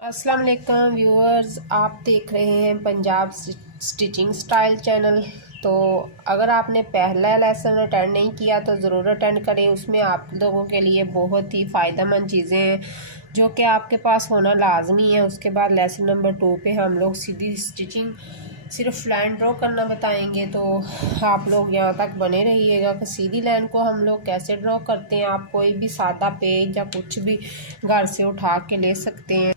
अस्सलाम वालेकुम व्यूअर्स, आप देख रहे हैं पंजाब स्टिचिंग स्टाइल चैनल। तो अगर आपने पहला लेसन अटेंड नहीं किया तो ज़रूर अटेंड करें। उसमें आप लोगों के लिए बहुत ही फ़ायदेमंद चीज़ें हैं जो कि आपके पास होना लाजमी है। उसके बाद लेसन नंबर 2 पे हम लोग सीधी स्टिचिंग सिर्फ लाइन ड्रॉ करना बताएंगे। तो आप लोग यहाँ तक बने रहिएगा कि सीधी लाइन को हम लोग कैसे ड्रॉ करते हैं। आप कोई भी सादा पेज या कुछ भी घर से उठा के ले सकते हैं।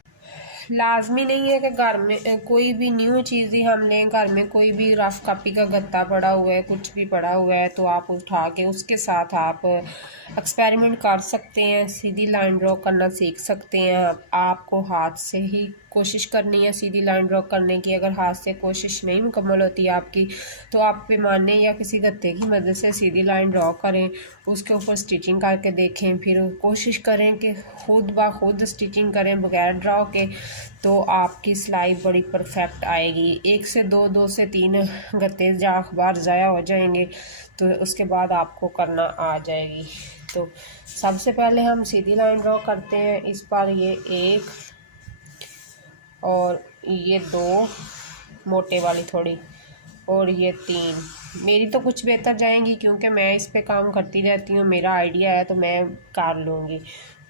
लाजमी नहीं है कि घर में कोई भी न्यू चीज़ ही हम लें। घर में कोई भी रफ कॉपी का गत्ता पड़ा हुआ है, कुछ भी पड़ा हुआ है, तो आप उठा के उसके साथ आप एक्सपेरिमेंट कर सकते हैं। सीधी लाइन ड्रॉ करना सीख सकते हैं। आपको हाथ से ही कोशिश करनी है सीधी लाइन ड्रॉ करने की। अगर हाथ से कोशिश नहीं मुकम्मल होती आपकी तो आप पैमाने या किसी गत्ते की मदद से सीधी लाइन ड्रॉ करें, उसके ऊपर स्टिचिंग करके देखें, फिर कोशिश करें कि खुद ब खुद स्टिचिंग करें बगैर ड्रॉ के। तो आपकी सिलाई बड़ी परफेक्ट आएगी। एक से दो, दो से तीन गत्ते जा अखबार ज़ाया हो जाएंगे तो उसके बाद आपको करना आ जाएगी। तो सबसे पहले हम सीधी लाइन ड्रॉ करते हैं। इस पर ये एक और ये दो मोटे वाली थोड़ी और ये तीन। मेरी तो कुछ बेहतर जाएंगी क्योंकि मैं इस पे काम करती रहती हूँ, मेरा आइडिया है तो मैं कर लूँगी।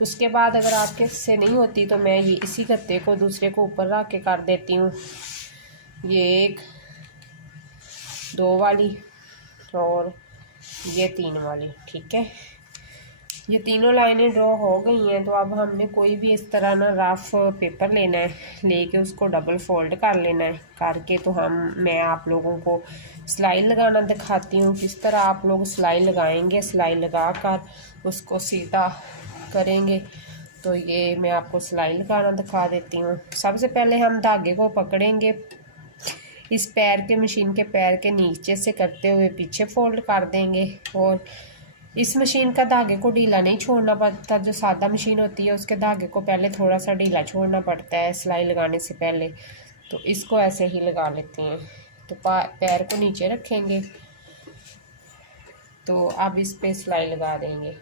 उसके बाद अगर आपके से नहीं होती तो मैं ये इसी गत्ते को दूसरे को ऊपर रख के कर देती हूँ। ये एक, दो वाली और ये तीन वाली। ठीक है, ये तीनों लाइनें ड्रॉ हो गई हैं। तो अब हमने कोई भी इस तरह ना रफ पेपर लेना है, लेके उसको डबल फोल्ड कर लेना है। करके तो मैं आप लोगों को सिलाई लगाना दिखाती हूँ किस तरह आप लोग सिलाई लगाएंगे। सिलाई लगा कर उसको सीधा करेंगे। तो ये मैं आपको सिलाई लगाना दिखा देती हूँ। सबसे पहले हम धागे को पकड़ेंगे, इस पैर के मशीन के पैर के नीचे से करते हुए पीछे फोल्ड कर देंगे। और इस मशीन का धागे को ढीला नहीं छोड़ना पड़ता। जो सादा मशीन होती है उसके धागे को पहले थोड़ा सा ढीला छोड़ना पड़ता है सिलाई लगाने से पहले। तो इसको ऐसे ही लगा लेते हैं। तो पैर को नीचे रखेंगे तो अब इस पे सिलाई लगा देंगे।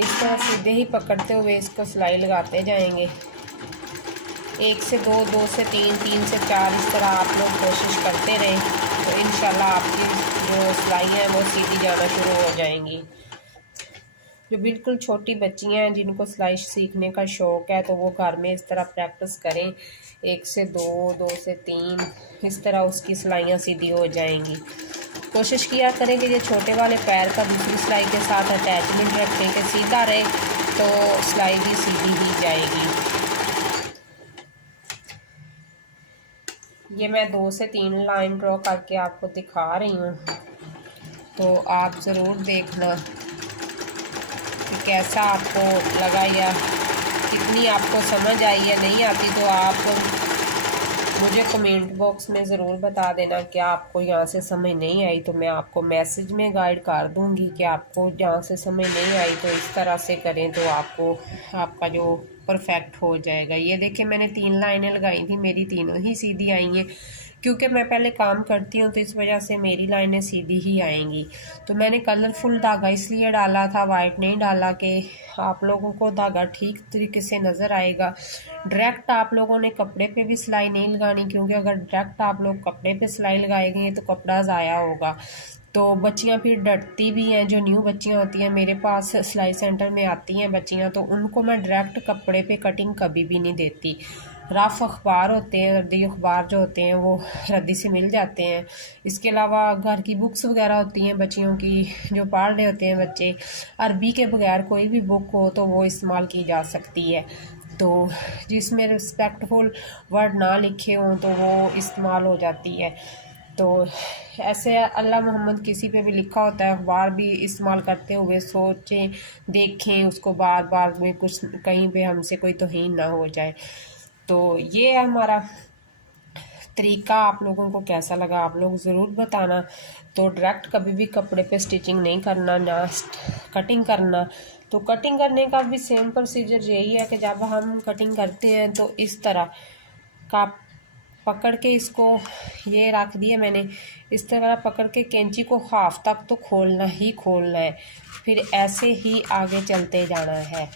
इस तरह सीधे ही पकड़ते हुए इसको सिलाई लगाते जाएंगे। एक से दो, दो से तीन, तीन से चार, इस तरह आप लोग कोशिश करते रहें तो इंशाल्लाह आपकी जो सिलाई है वो सीधी जाना शुरू हो जाएंगी। जो बिल्कुल छोटी बच्चियां हैं जिनको सिलाई सीखने का शौक़ है तो वो घर में इस तरह प्रैक्टिस करें। एक से दो, दो से तीन, इस तरह उसकी सिलाइयाँ सीधी हो जाएंगी। कोशिश किया करें कि ये छोटे वाले पैर का दूसरी सिलाई के साथ अटैचमेंट रखें कि सीधा रहे तो सिलाई भी सीधी ही जाएगी। ये मैं 2 से 3 लाइन ड्रॉ करके आपको दिखा रही हूँ, तो आप ज़रूर देखना कि कैसा आपको लगा या कितनी आपको समझ आई या नहीं आती। तो आप मुझे कमेंट बॉक्स में ज़रूर बता देना कि आपको यहाँ से समझ नहीं आई, तो मैं आपको मैसेज में गाइड कर दूँगी कि आपको जहाँ से समझ नहीं आई तो इस तरह से करें तो आपको आपका जो परफेक्ट हो जाएगा। ये देखिए मैंने 3 लाइनें लगाई थी, मेरी तीनों ही सीधी आई हैं। क्योंकि मैं पहले काम करती हूँ तो इस वजह से मेरी लाइनें सीधी ही आएंगी। तो मैंने कलरफुल धागा इसलिए डाला था, वाइट नहीं डाला कि आप लोगों को धागा ठीक तरीके से नज़र आएगा। डायरेक्ट आप लोगों ने कपड़े पे भी सिलाई नहीं लगानी, क्योंकि अगर डायरेक्ट आप लोग कपड़े पे सिलाई लगाएंगे तो कपड़ा ज़ाया होगा। तो बच्चियां फिर डरती भी हैं। जो न्यू बच्चियां होती हैं मेरे पास सिलाई सेंटर में आती हैं बच्चियां, तो उनको मैं डायरेक्ट कपड़े पे कटिंग कभी भी नहीं देती। रफ अखबार होते हैं, रद्दी अखबार जो होते हैं वो रद्दी से मिल जाते हैं। इसके अलावा घर की बुक्स वगैरह होती हैं बच्चियों की जो पढ़ रहे होते हैं बच्चे, अरबी के बगैर कोई भी बुक हो तो वो इस्तेमाल की जा सकती है। तो जिसमें रिस्पेक्टफुल वर्ड ना लिखे हों तो वो इस्तेमाल हो जाती है। तो ऐसे अल्लाह मोहम्मद किसी पे भी लिखा होता है, अखबार भी इस्तेमाल करते हुए सोचें, देखें उसको बार बार में, कुछ कहीं पे हमसे कोई तौहीन ना हो जाए। तो ये है हमारा तरीका। आप लोगों को कैसा लगा आप लोग ज़रूर बताना। तो डायरेक्ट कभी भी कपड़े पे स्टिचिंग नहीं करना, ना कटिंग करना। तो कटिंग करने का भी सेम प्रोसीजर यही है कि जब हम कटिंग करते हैं तो इस तरह का पकड़ के इसको ये रख दिया मैंने, इस तरह पकड़ के कैंची को हाफ तक तो खोलना ही खोलना है, फिर ऐसे ही आगे चलते जाना है।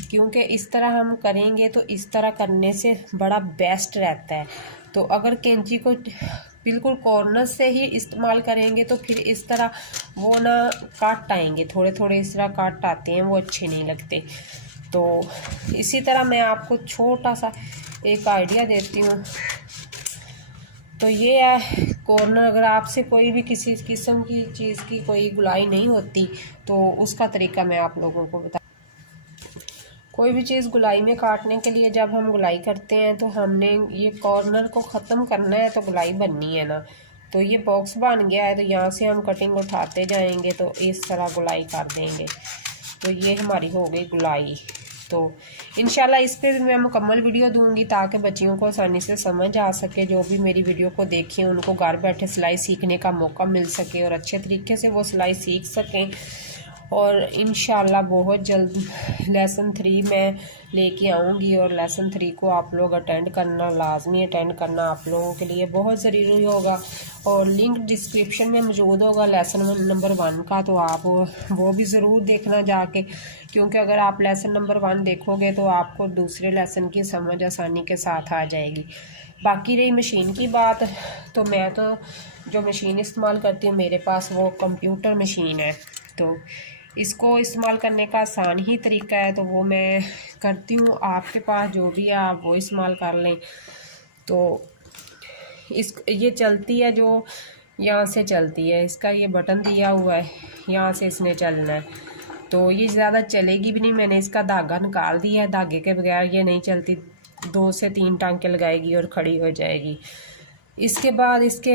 क्योंकि इस तरह हम करेंगे तो इस तरह करने से बड़ा बेस्ट रहता है। तो अगर कैंची को बिल्कुल कॉर्नर से ही इस्तेमाल करेंगे तो फिर इस तरह वो ना काट आएंगे, थोड़े थोड़े इस तरह काट आते हैं, वो अच्छे नहीं लगते। तो इसी तरह मैं आपको छोटा सा एक आइडिया देती हूँ। तो ये है कॉर्नर, अगर आपसे कोई भी किसी किस्म की चीज़ की कोई गुलाई नहीं होती तो उसका तरीका मैं आप लोगों को बता। कोई भी चीज़ गुलाई में काटने के लिए जब हम गुलाई करते हैं तो हमने ये कॉर्नर को ख़त्म करना है, तो गुलाई बननी है ना। तो ये बॉक्स बन गया है, तो यहाँ से हम कटिंग उठाते जाएंगे तो इस तरह गुलाई कर देंगे। तो ये हमारी हो गई गुलाई। तो इंशाल्लाह इस पर भी मैं मुकम्मल वीडियो दूंगी ताकि बच्चियों को आसानी से समझ आ सके, जो भी मेरी वीडियो को देखें उनको घर बैठे सिलाई सीखने का मौका मिल सके और अच्छे तरीके से वो सिलाई सीख सकें। और इंशाल्लाह बहुत जल्द लेसन 3 मैं लेके आऊँगी, और लेसन 3 को आप लोग अटेंड करना, लाजमी अटेंड करना आप लोगों के लिए बहुत ज़रूरी होगा। और लिंक डिस्क्रिप्शन में मौजूद होगा लेसन नंबर 1 का, तो आप वो भी ज़रूर देखना जाके, क्योंकि अगर आप लेसन नंबर 1 देखोगे तो आपको दूसरे लेसन की समझ आसानी के साथ आ जाएगी। बाकी रही मशीन की बात, तो मैं तो जो मशीन इस्तेमाल करती हूँ मेरे पास वो कंप्यूटर मशीन है। तो इसको इस्तेमाल करने का आसान ही तरीका है, तो वो मैं करती हूँ। आपके पास जो भी है आप वो इस्तेमाल कर लें। तो ये चलती है, जो यहाँ से चलती है, इसका ये बटन दिया हुआ है, यहाँ से इसने चलना है। तो ये ज़्यादा चलेगी भी नहीं, मैंने इसका धागा निकाल दिया है, धागे के बगैर ये नहीं चलती, 2 से 3 टांके लगाएगी और खड़ी हो जाएगी। इसके बाद इसके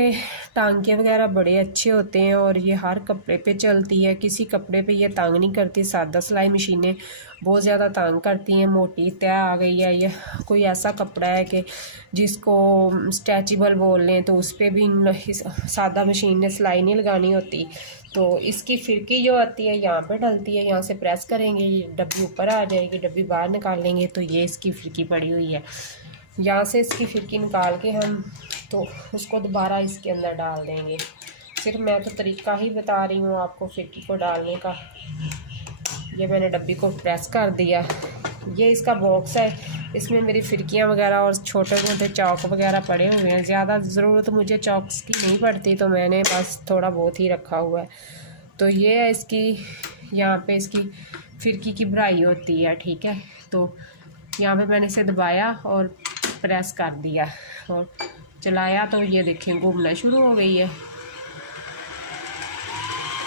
टांके वगैरह बड़े अच्छे होते हैं और ये हर कपड़े पे चलती है, किसी कपड़े पे ये तंग नहीं करती। सादा सिलाई मशीनें बहुत ज़्यादा तंग करती हैं, मोटी तय आ गई है, ये कोई ऐसा कपड़ा है कि जिसको स्ट्रेचेबल बोल लें तो उस पर भी सादा मशीन ने सिलाई नहीं लगानी होती। तो इसकी फिरकी जो आती है यहाँ पे डलती है, यहाँ से प्रेस करेंगे ये डब्बी ऊपर आ जाएगी, डब्बी बाहर निकाल लेंगे तो ये इसकी फिरकी पड़ी हुई है। यहाँ से इसकी फिरकी निकाल के हम तो उसको दोबारा इसके अंदर डाल देंगे। सिर्फ मैं तो तरीका ही बता रही हूँ आपको फिरकी को डालने का। ये मैंने डब्बी को प्रेस कर दिया। ये इसका बॉक्स है, इसमें मेरी फिरकियाँ वगैरह और छोटे मोटे चौक वगैरह पड़े हुए हैं। ज़्यादा ज़रूरत मुझे चौक्स की नहीं पड़ती, तो मैंने बस थोड़ा बहुत ही रखा हुआ है। तो ये है इसकी, यहाँ पे इसकी फिरकी की भराई होती है, ठीक है। तो यहाँ पे मैंने इसे दबाया और प्रेस कर दिया और चलाया, तो ये देखें घूमना शुरू हो गई है।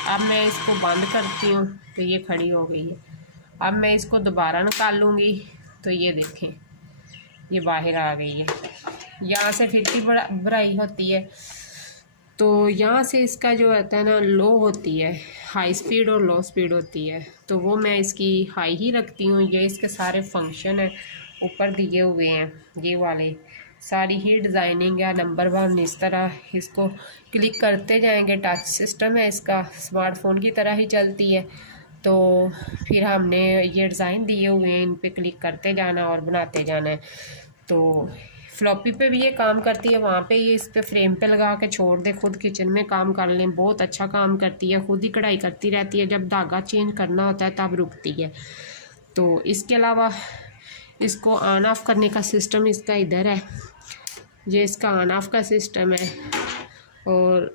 अब मैं इसको बंद करती हूँ तो ये खड़ी हो गई है। अब मैं इसको दोबारा निकाल लूँगी तो ये देखें ये बाहर आ गई है। यहाँ से फिरकी भराई होती है, तो यहाँ से इसका जो होता है ना लो होती है, हाई स्पीड और लो स्पीड होती है। तो वो मैं इसकी हाई ही रखती हूँ। ये इसके सारे फंक्शन है ऊपर दिए हुए हैं, ये वाले सारी ही डिज़ाइनिंग है नंबर 1। इस तरह इसको क्लिक करते जाएंगे, टच सिस्टम है इसका, स्मार्टफोन की तरह ही चलती है। तो फिर हमने ये डिज़ाइन दिए हुए हैं, इन पे क्लिक करते जाना और बनाते जाना है। तो फ्लॉपी पे भी ये काम करती है, वहाँ पे ये इस पे फ्रेम पे लगा के छोड़ दे, खुद किचन में काम कर लें, बहुत अच्छा काम करती है। खुद ही कढ़ाई करती रहती है, जब धागा चेंज करना होता है तब रुकती है। तो इसके अलावा इसको ऑन ऑफ़ करने का सिस्टम इसका इधर है, ये इसका ऑन ऑफ़ का सिस्टम है। और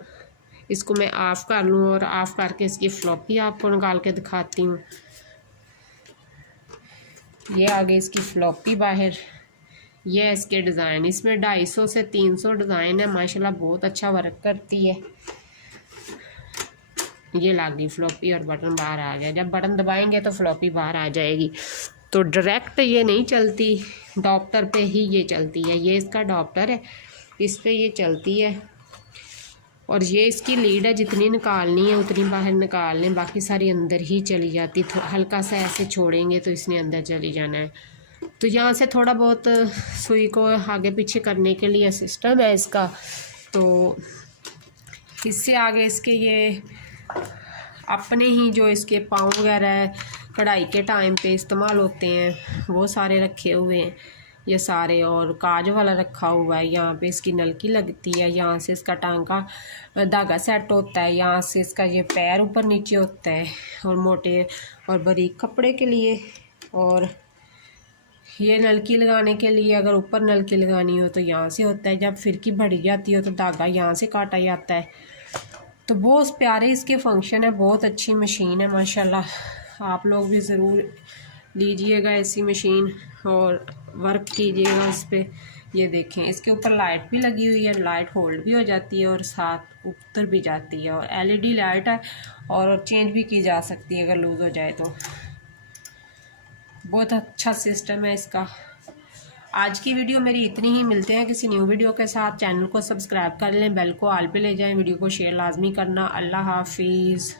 इसको मैं ऑफ़ कर लूँ और ऑफ़ करके इसकी फ्लॉपी आपको निकाल के दिखाती हूँ। ये आ गई इसकी फ्लॉपी बाहर। ये है इसके डिज़ाइन, इसमें 250 से 300 डिज़ाइन है, माशाल्लाह बहुत अच्छा वर्क करती है। ये लग गई फ्लॉपी और बटन बाहर आ गया। जब बटन दबाएंगे तो फ्लॉपी बाहर आ जाएगी। तो डायरेक्ट ये नहीं चलती, डॉप्टर पे ही ये चलती है। ये इसका डॉप्टर है, इस पे ये चलती है। और ये इसकी लीड है, जितनी निकालनी है उतनी बाहर निकाल लें, बाकी सारी अंदर ही चली जाती। हल्का सा ऐसे छोड़ेंगे तो इसने अंदर चली जाना है। तो यहाँ से थोड़ा बहुत सुई को आगे पीछे करने के लिए सिस्टम है इसका। तो इससे आगे इसके ये अपने ही जो इसके पाँव वगैरह है कढ़ाई के टाइम पे इस्तेमाल होते हैं वो सारे रखे हुए हैं ये सारे। और काज वाला रखा हुआ है, यहाँ पे इसकी नलकी लगती है, यहाँ से इसका टांका धागा सेट होता है, यहाँ से इसका ये पैर ऊपर नीचे होता है। और मोटे और बारीक कपड़े के लिए, और ये नलकी लगाने के लिए अगर ऊपर नलकी लगानी हो तो यहाँ से होता है, जब फिरकी बढ़ी जाती हो तो धागा यहाँ से काटा जाता है। तो बहुत प्यारे इसके फंक्शन है, बहुत अच्छी मशीन है माशाल्लाह। आप लोग भी ज़रूर लीजिएगा ऐसी मशीन और वर्क कीजिएगा इस पर। ये देखें इसके ऊपर लाइट भी लगी हुई है, लाइट होल्ड भी हो जाती है और साथ उतर भी जाती है, और एलईडी लाइट है और चेंज भी की जा सकती है अगर लूज़ हो जाए तो। बहुत अच्छा सिस्टम है इसका। आज की वीडियो मेरी इतनी ही, मिलते हैं किसी न्यू वीडियो के साथ। चैनल को सब्सक्राइब कर लें, बेल को ऑल पे ले जाएं, वीडियो को शेयर लाजमी करना। अल्लाह हाफिज़।